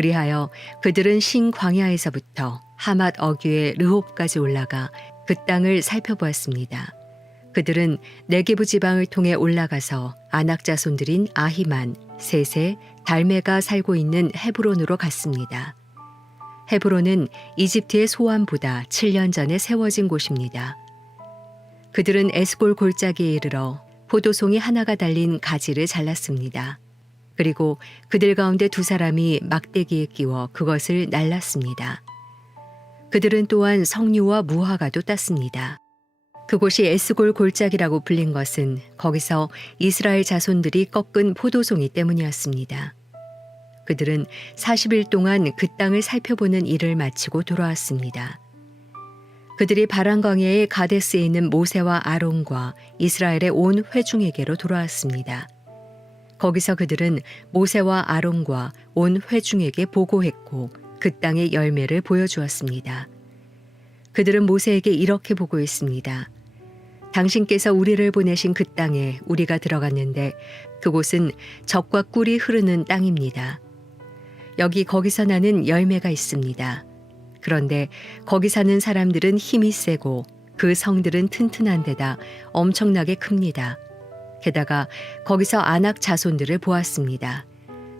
그리하여 그들은 신 광야에서부터 하맛 어귀의 르홉까지 올라가 그 땅을 살펴보았습니다. 그들은 네게부 지방을 통해 올라가서 아낙 자손들인 아히만, 세세, 달메가 살고 있는 헤브론으로 갔습니다. 헤브론은 이집트의 소암보다 7년 전에 세워진 곳입니다. 그들은 에스골 골짜기에 이르러 포도송이 하나가 달린 가지를 잘랐습니다. 그리고 그들 가운데 두 사람이 막대기에 끼워 그것을 날랐습니다. 그들은 또한 석류와 무화과도 땄습니다. 그곳이 에스골 골짜기라고 불린 것은 거기서 이스라엘 자손들이 꺾은 포도송이 때문이었습니다. 그들은 40일 동안 그 땅을 살펴보는 일을 마치고 돌아왔습니다. 그들이 바란 광야의 가데스에 있는 모세와 아론과 이스라엘의 온 회중에게로 돌아왔습니다. 거기서 그들은 모세와 아론과 온 회중에게 보고했고 그 땅의 열매를 보여주었습니다. 그들은 모세에게 이렇게 보고했습니다. 당신께서 우리를 보내신 그 땅에 우리가 들어갔는데 그곳은 젖과 꿀이 흐르는 땅입니다. 여기 거기서 나는 열매가 있습니다. 그런데 거기 사는 사람들은 힘이 세고 그 성들은 튼튼한 데다 엄청나게 큽니다. 게다가 거기서 아낙 자손들을 보았습니다.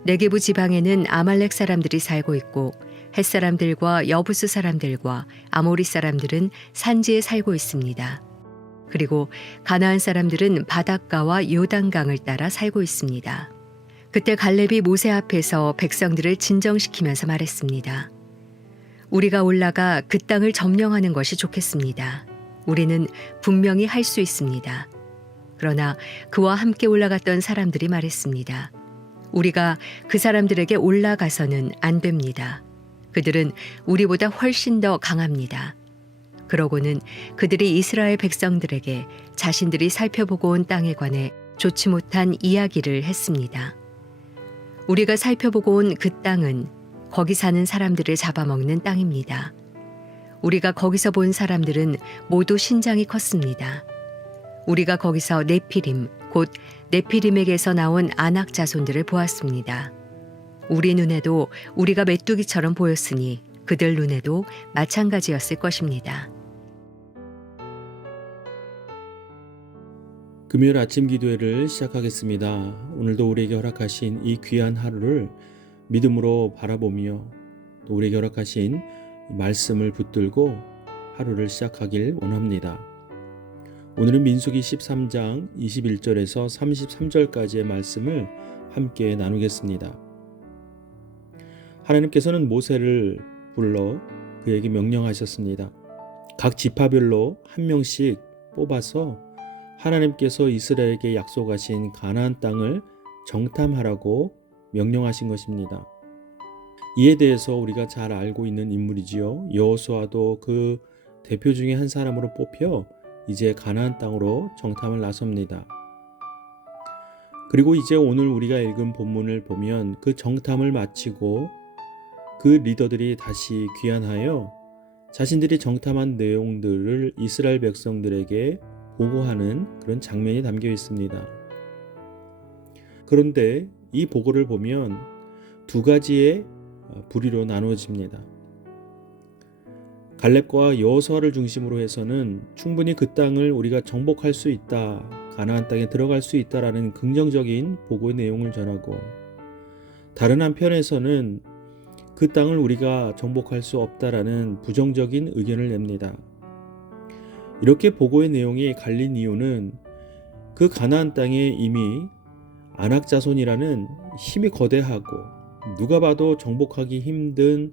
네게부 지방에는 아말렉 사람들이 살고 있고 헷 사람들과 여부스 사람들과 아모리 사람들은 산지에 살고 있습니다. 그리고 가나안 사람들은 바닷가와 요단강을 따라 살고 있습니다. 그때 갈렙이 모세 앞에서 백성들을 진정시키면서 말했습니다. 우리가 올라가 그 땅을 점령하는 것이 좋겠습니다. 우리는 분명히 할 수 있습니다. 그러나 그와 함께 올라갔던 사람들이 말했습니다. 우리가 그 사람들에게 올라가서는 안 됩니다. 그들은 우리보다 훨씬 더 강합니다. 그러고는 그들이 이스라엘 백성들에게 자신들이 살펴보고 온 땅에 관해 좋지 못한 이야기를 했습니다. 우리가 살펴보고 온 그 땅은 거기 사는 사람들을 잡아먹는 땅입니다. 우리가 거기서 본 사람들은 모두 신장이 컸습니다. 우리가 거기서 네피림, 곧 네피림에게서 나온 아낙 자손들을 보았습니다. 우리 눈에도 우리가 메뚜기처럼 보였으니 그들 눈에도 마찬가지였을 것입니다. 금요일 아침 기도회를 시작하겠습니다. 오늘도 우리에게 허락하신 이 귀한 하루를 믿음으로 바라보며 또 우리에게 허락하신 말씀을 붙들고 하루를 시작하길 원합니다. 오늘은 민수기 13장 21절에서 33절까지의 말씀을 함께 나누겠습니다. 하나님께서는 모세를 불러 그에게 명령하셨습니다. 각 지파별로 한 명씩 뽑아서 하나님께서 이스라엘에게 약속하신 가나안 땅을 정탐하라고 명령하신 것입니다. 이에 대해서 우리가 잘 알고 있는 인물이지요. 여호수아도 그 대표 중에 한 사람으로 뽑혀 이제 가나안 땅으로 정탐을 나섭니다. 그리고 이제 오늘 우리가 읽은 본문을 보면 그 정탐을 마치고 그 리더들이 다시 귀환하여 자신들이 정탐한 내용들을 이스라엘 백성들에게 보고하는 그런 장면이 담겨 있습니다. 그런데 이 보고를 보면 두 가지의 부류로 나누어집니다. 갈렙과 여호수아를 중심으로 해서는 충분히 그 땅을 우리가 정복할 수 있다, 가나안 땅에 들어갈 수 있다라는 긍정적인 보고의 내용을 전하고, 다른 한편에서는 그 땅을 우리가 정복할 수 없다라는 부정적인 의견을 냅니다. 이렇게 보고의 내용이 갈린 이유는 그 가나안 땅에 이미 아낙 자손이라는 힘이 거대하고 누가 봐도 정복하기 힘든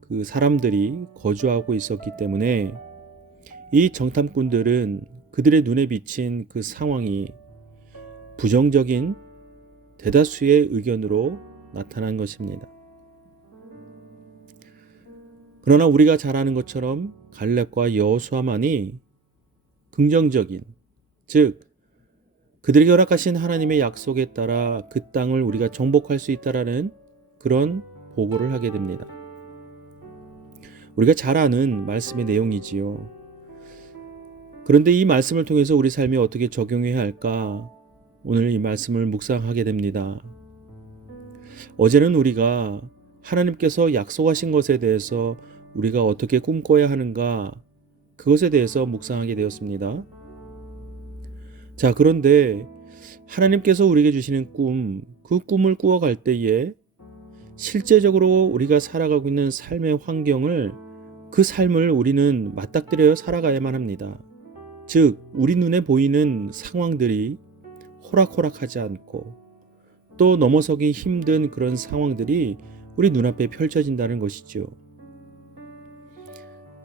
그 사람들이 거주하고 있었기 때문에 이 정탐꾼들은 그들의 눈에 비친 그 상황이 부정적인 대다수의 의견으로 나타난 것입니다. 그러나 우리가 잘 아는 것처럼 갈렙과 여호수아만이 긍정적인, 즉 그들에게 허락하신 하나님의 약속에 따라 그 땅을 우리가 정복할 수 있다라는 그런 보고를 하게 됩니다. 우리가 잘 아는 말씀의 내용이지요. 그런데 이 말씀을 통해서 우리 삶에 어떻게 적용해야 할까? 오늘 이 말씀을 묵상하게 됩니다. 어제는 우리가 하나님께서 약속하신 것에 대해서 우리가 어떻게 꿈꿔야 하는가, 그것에 대해서 묵상하게 되었습니다. 자, 그런데 하나님께서 우리에게 주시는 꿈, 그 꿈을 꾸어갈 때에 실제적으로 우리가 살아가고 있는 삶의 환경을, 그 삶을 우리는 맞닥뜨려 살아가야만 합니다. 즉, 우리 눈에 보이는 상황들이 호락호락하지 않고 또 넘어서기 힘든 그런 상황들이 우리 눈앞에 펼쳐진다는 것이죠.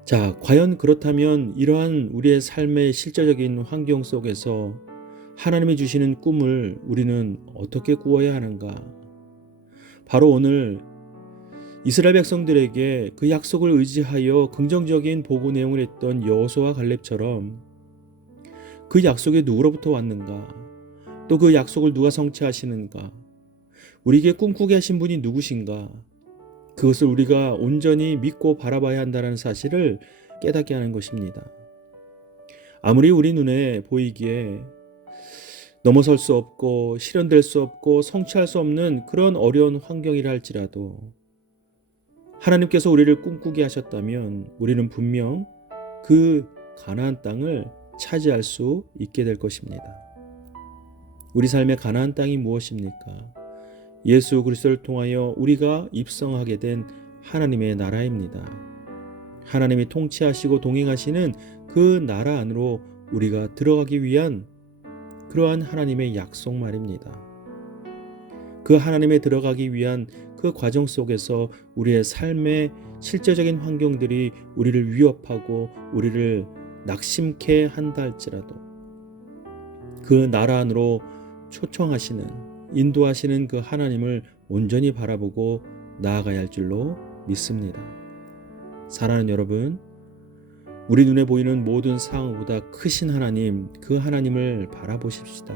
자, 과연 그렇다면 이러한 우리의 삶의 실제적인 환경 속에서 하나님이 주시는 꿈을 우리는 어떻게 꾸어야 하는가? 바로 오늘 이스라엘 백성들에게 그 약속을 의지하여 긍정적인 보고 내용을 했던 여호수아와 갈렙처럼 그 약속이 누구로부터 왔는가? 또 그 약속을 누가 성취하시는가? 우리에게 꿈꾸게 하신 분이 누구신가? 그것을 우리가 온전히 믿고 바라봐야 한다는 사실을 깨닫게 하는 것입니다. 아무리 우리 눈에 보이기에 넘어설 수 없고 실현될 수 없고 성취할 수 없는 그런 어려운 환경이라 할지라도 하나님께서 우리를 꿈꾸게 하셨다면 우리는 분명 그 가나안 땅을 차지할 수 있게 될 것입니다. 우리 삶의 가나안 땅이 무엇입니까? 예수 그리스도를 통하여 우리가 입성하게 된 하나님의 나라입니다. 하나님이 통치하시고 동행하시는 그 나라 안으로 우리가 들어가기 위한 그러한 하나님의 약속 말입니다. 그 하나님에 들어가기 위한 그 과정 속에서 우리의 삶의 실제적인 환경들이 우리를 위협하고 우리를 낙심케 한다 할지라도 그 나라 안으로 초청하시는, 인도하시는 그 하나님을 온전히 바라보고 나아가야 할 줄로 믿습니다. 사랑하는 여러분, 우리 눈에 보이는 모든 상황보다 크신 하나님, 그 하나님을 바라보십시다.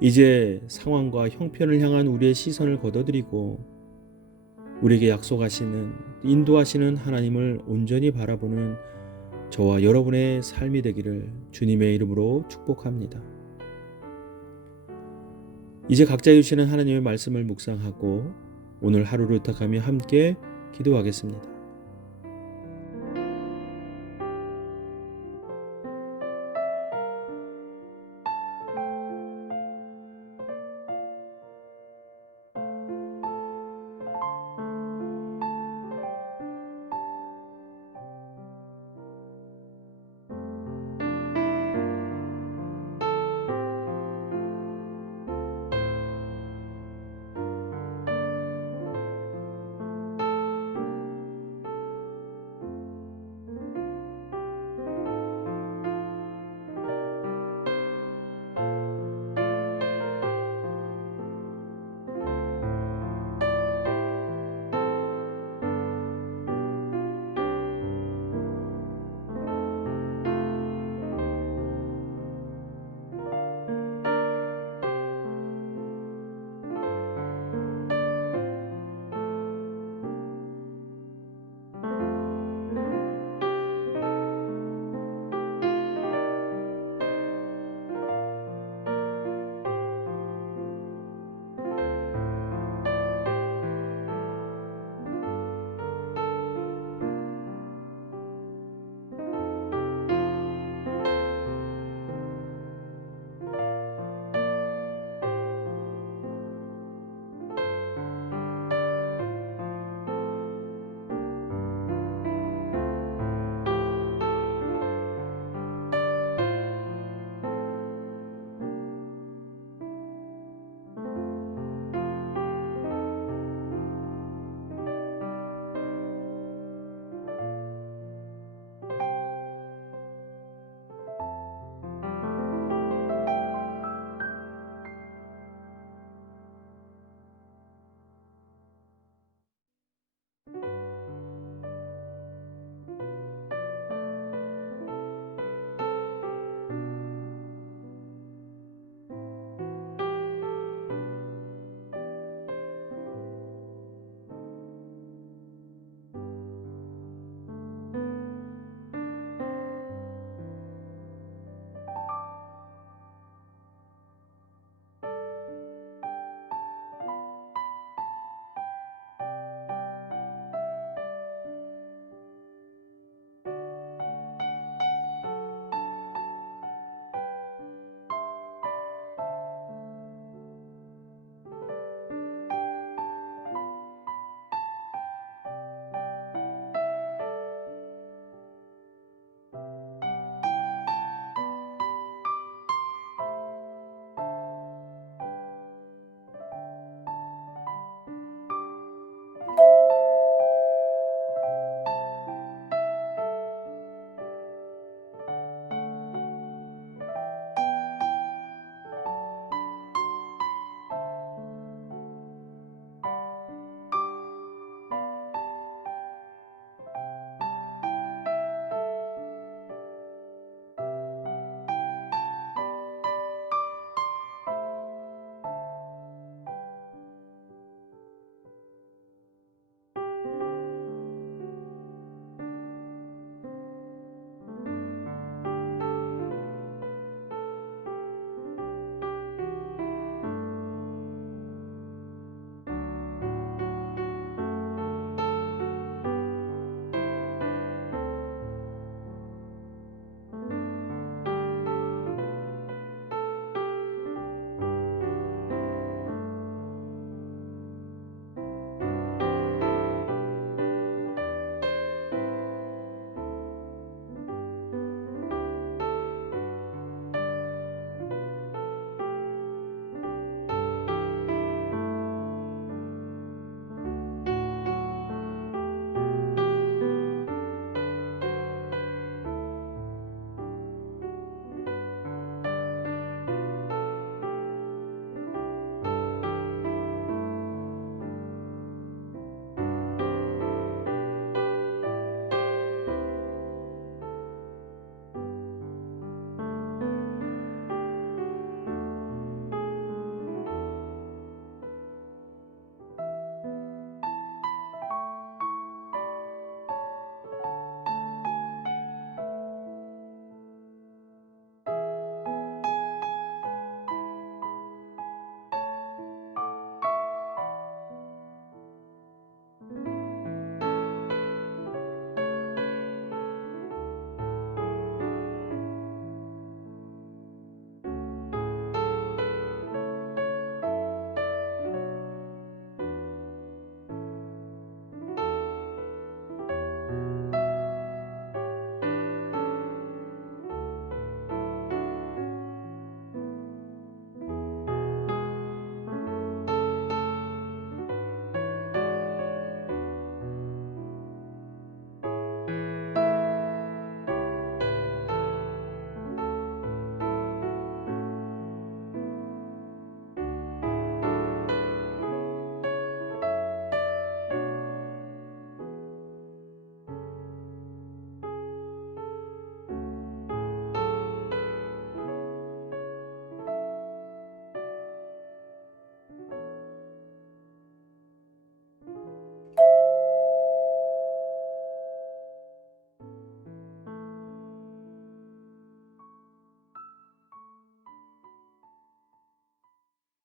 이제 상황과 형편을 향한 우리의 시선을 걷어들이고 우리에게 약속하시는, 인도하시는 하나님을 온전히 바라보는 저와 여러분의 삶이 되기를 주님의 이름으로 축복합니다. 이제 각자 주시는 하나님의 말씀을 묵상하고 오늘 하루를 의탁하며 함께 기도하겠습니다.